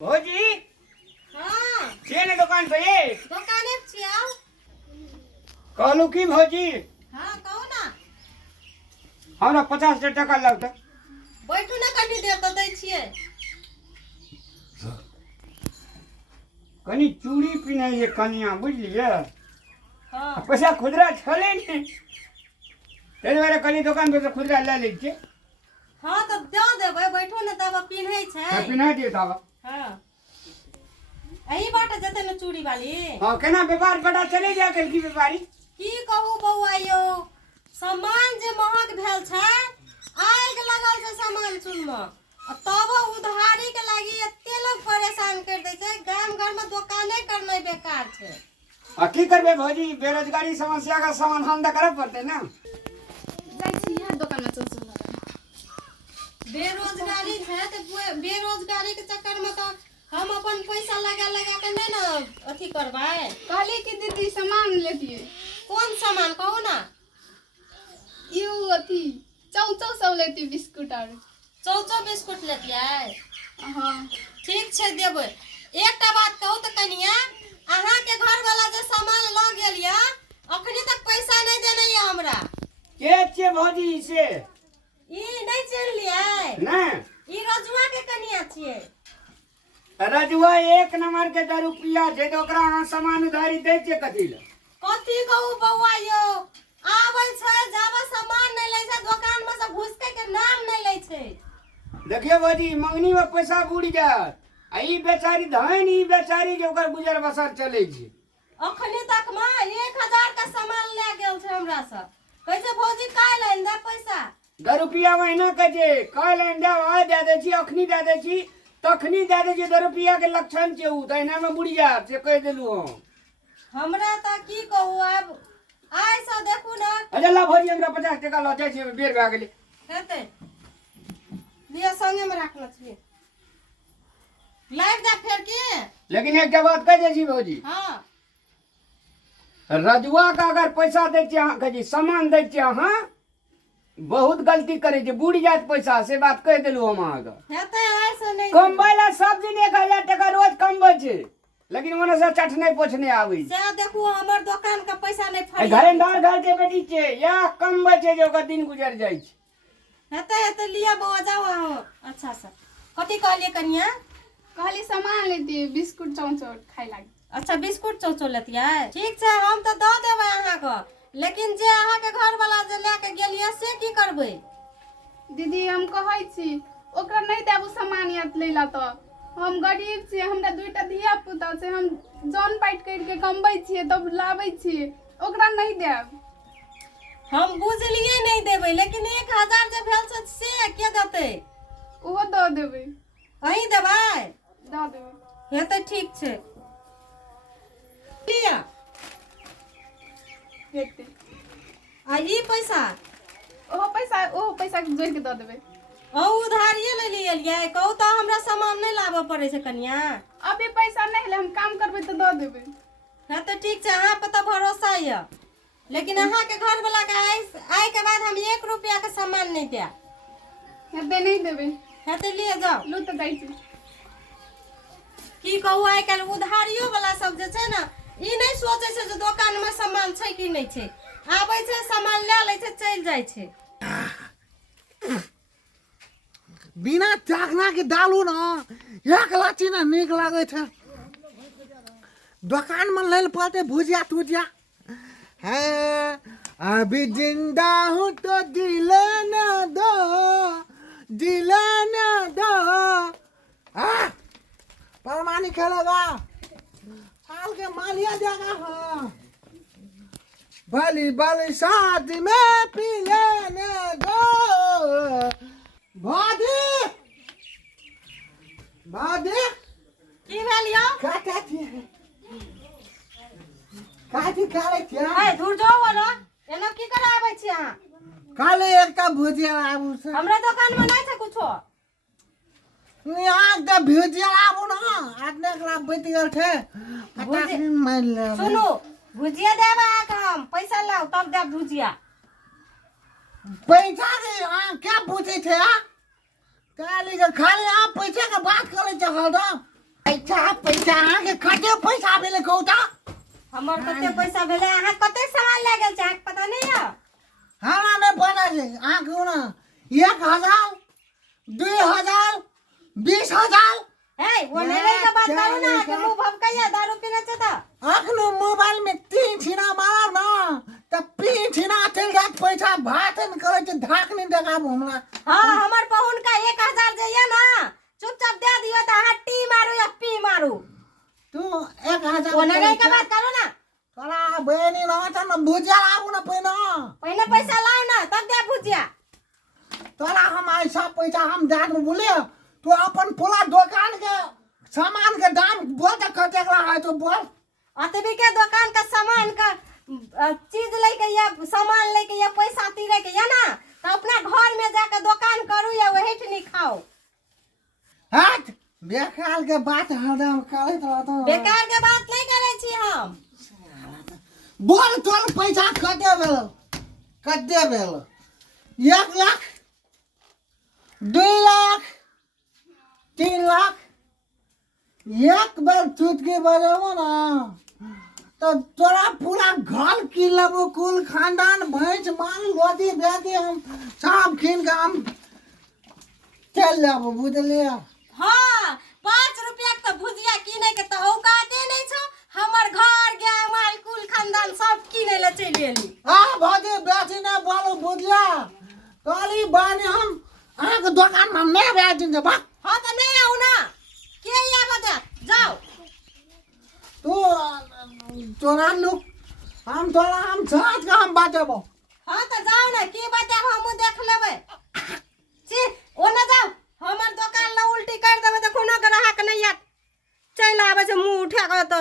भौजी हाँ छे ने दुकान पे ये दुकाने पे छियाओ। कहलू की भौजी हाँ कहो ना। हमरा 50 टका लगता। बैठू ना कनी देर तो दै छियै। कनी चूड़ी पिन्है ये कनिया बुझलिए। हाँ पैसा खुदरा छले ने तै दुआरे कनी दुकान पे से खुदरा ले लै छियै। हाँ तो दे देबै बैठू ना तब पिन्है छै। पिन्हा दिए तब। हाँ एही बाटे जते न चूड़ी वाली। हां केना व्यापार पता चले जा कर की व्यापारी की कहू बौआ यो सामान जे महग भेल छै आग लगल छै सामान सुनमे तब उधारी के लागी एते लोग परेशान कर दै छै। गाम घर में दुकाने करनाइ बेकार छै। आ की करबे भौजी बेरोजगारी समस्या का समाधान त करब पड़ते ना। जाइ छी यहाँ दोकान में चल बेरोजगारी है तो बेरोजगारी के चक्कर में तो हम अपन पैसा लगा लगा के नहीं ना अथी करवाए। कहली कि दीदी सामान लेतिए। कौन सामान कहो ना। यू अथी चौचौ सब लेती बिस्कुट और चौचौ बिस्कुट लेती है। हाँ ठीक छै देबै। एकटा बात कहू तो कनिया अहाँ के घर वाला जे सामान ल गेल या अखनी तक पैसा नहीं देने या हमरा। के छे भौजी से ई नहीं चल लिया ना ई रजुआ के कनिया छियै। रजुआ एक नंबर के 10 रुपया छै तो ओकरा अहाँ सामान उधारी दै छियै कथी ले। कथी कहू बौआ यो आबै छै जाबे सामान नहीं लै छै दुकान में से घुसके के नाम नहीं लै छै। देखिए भौजी मंगनी में पैसा बुड़ जात आ ई बेचारी धन ई बेचारी जे ओकर गुजर बसर चले छै। अखनी तक में 1000 का सामान ले गेल छै हमरा से। कैसे भौजी काल आइन दे पैसा 10 रुपया महीना के जे काल अंडा आ दे दे छी अखनी दे दे छी तखनी दे दे छी 10 रुपया के लक्षण छै उ तहिना में बुड़ जात से कह देलु हम। हमरा त की कहू अब आइ से देखू ना अच्छा ला भौजी हमरा 50 टका ल जाय छै बेर भए गेलै हेतै लिया संगे में राखना चाहिए लाइव जा फेर की। लेकिन एकटा बात कह दे छी भौजी हां रजुआ का अगर पैसा दै छियै अहाँ के जी सामान दै छियै अहाँ बहुत गलती करे छै बुड़ जात पैसा से बात कह देलु हम अहाँ के। हेतै आइ से नहीं कमबै ला सब दिन 1000 टका रोज कमबै छै लेकिन ओने से चटने पोछने आबै छै। से देखू हमर दुकान का पैसा नहीं ए फड़ी घरेदार घर के बेटी छै या कमबै छै जे ओकर दिन गुजर जाइ छै। हेतै हेतै लिया बौआ जाओ अहाँ अच्छा से। कथी कहलिए कनिया कहली सामान लेती बिस्कुट चौचौ खाई लागी। अच्छा बिस्कुट चौचौ लेतियै ठीक छै हम तो दऽ देबै अहाँ के लेकिन जे अहाँ के घर वाला जे लेके गेलियै से की करबै। दीदी हम कहै छी ओकरा नहीं देबू सामान यात लेला तो हम गरीब छी हमरा दुइटा धिया पुता छै हम जन पाइट कर के कमबै छियै तब लाबै छियै ओकरा नहीं देब। हम बुझलिए नहीं देबै लेकिन 1000 जे भेल छै से के देतै ओहो दऽ देबै अहीं देबै दऽ देबै। हेतै ठीक छै लिया हेतै आ ई पैसा ओहो पैसा के जोड़ के दऽ देबै। औ उधारिये ले लियै कहू तो हमरा सामान नहीं लाबऽ पड़ै छै कनिया। अभी पैसा नहीं ले हम काम करबै तो दऽ देबै। हेतै ठीक छै अहाँ पे तो भरोसा ये लेकिन अहाँ के घर वाला के आइ के बाद हम 1 रुपया के सामान नहीं दे। हेतै नहीं देबै हेतै लिए जाओ लो तो दै छी। की कहू आइ काल्हि उधारियो वाला सब जे छै ना ई नहीं सोचे छै जे दुकान में सामान छै कि नहीं छै आबै छै सामान ले लै छै चल जाइ छै। बिना चाखना के डालू ना एक लाची ना नीक लागे छै। दुकान में लेल पड़ते भुजिया तुजिया है अभी जिंदा हूँ तो दिले ना दो परमानी खेलेगा साल के मालिया देगा हाँ भली भली शादी में पी लेने दो भादी भादी की भेल यौ काटा थी काटी काले क्या ए दूर जाओ ना एना की करे आबै छी अहाँ। काले एकटा भुजिया आबू से हमरा दुकान में नहीं छै कुछो यहाँ के भुजिया आबू ना आदने कला बैठ गेल थे भुजिया- मार ले सुनू भुजिया देबा के हम पैसा लाओ तब देब भुजिया। पैसा के क्या पूछे थे काली के खाली आप पैसे के बात करे छ हरदम पैसा अहाँके कते पैसा भेलै कहू तऽ हमर कते पैसा भेलै अहाँ कते सामान ले गेल छै अहाँके पता नहीं है हमरा नहि पता छै अहाँ कहू ने 1000 2000 20000 हे वो नहीं का बात करू ना कि मुंह भपकैया दारू पीने से तो अखनो मोबाइल में 3 छीना मारब ना तऽ 3 छीना चलि जायत पैसा भात नहि करै छै धाक नहि देखाब हमरा हाँ हमर पहुन का 1000 जइया ना चुपचाप दे दियो तो अहाँ टी मारू या पी मारू तू 1000 वो नहीं का बात करू ना तोरा बहनी न छ न भुजिया लाबू न पहले पैसा लाओ ना तब दे भुजिया तोरा हम ऐसा पैसा हम दे दूं बोले तू अपन पूरा दुकान के सामान के दाम बोल त कते है तो बोल अतबी के दुकान का सामान का चीज लेके या सामान लेके या पैसा तीरे के या ना तो अपना घर में जाकर दुकान करू या वही ठनी खाओ हट बेकार के बात हरदम करैत रहतो बेकार के बात नहीं करे छी हम बोल तोर पैसा कते भेल 1 लाख 2 लाख 3 लाख एक बार चुटकी बजाबो ना तो तोरा पूरा घर की लेबो कुल खानदान भैंस माल लोदी बेदी हम सब खीन के हम चल लेबो बुझलिए हाँ 5 रुपया के तो भुजिया किने के तो औकाते नहीं छो हमर घर गाय माल कुल खानदान सब किने ले चली एली आ भौजी बेसी ना बोलो बुझलिया काली बानी हम अहाँ के दुकान में नहीं बेचें जे बा हाँ तो नहीं आऊ ना के या बता जाओ तू तोरा लोग हम तोरा हम साथ का हम बातेबो हाँ तो जाओ ना की बता हम देख लेबे छी ओ ना जाओ हमर दुकान ला उल्टी कर देबे तो कोनो ग्राहक नहीं आत चल आवे से मुंह उठा के तो